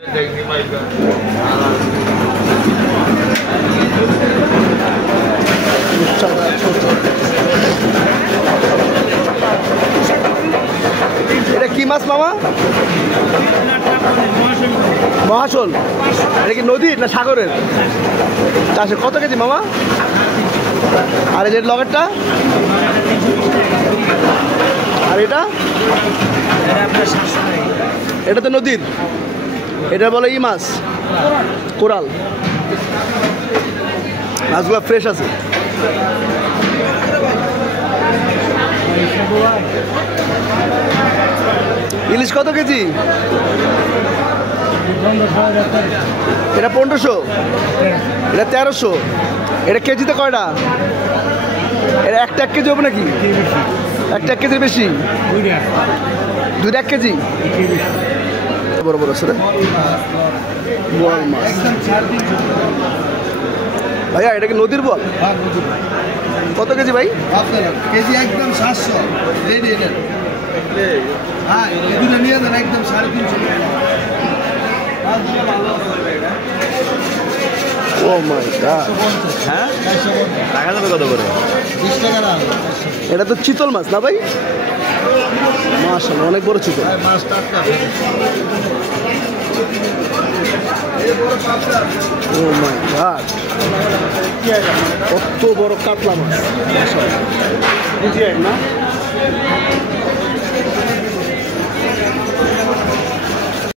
এটা কি মাছ মামা? মহাশোল। এটা কি নদীর না সাগরের? চাষে কত কেজি মামা? আর এই যে লগেরটা? আর এটা? এটা তো নদীর, এটা বলে ই মাছ, কোরাল। মাছগুলো ফ্রেশ আছে। ইলিশ কত কেজি? এটা 1500, এটা 1300। এটা কেজিতে কয়টা? এটা একটা 1 কেজি হবে নাকি? একটা 1 কেজির বেশি, দুইটা 1 কেজি। বড় বড় আছে রে বল মাছ। ভাইয়া এটা কি নদীর বল? কত কেজি ভাই? কেজি একদম 700 রেডি। এটা হ্যাঁ, এগুলো নিয়ে যান একদম 350। ও মাই গড। হ্যাঁ টাকা যাবে কত করে? 20 টাকা দাম। এটা তো চিতল মাছ না ভাই? মাশাআল্লাহ অনেক বড় চিতল। মাছ টাটকা। ও মাই গড, কত বড় কাতলা মাছ। মাশাআল্লাহ। বুঝি না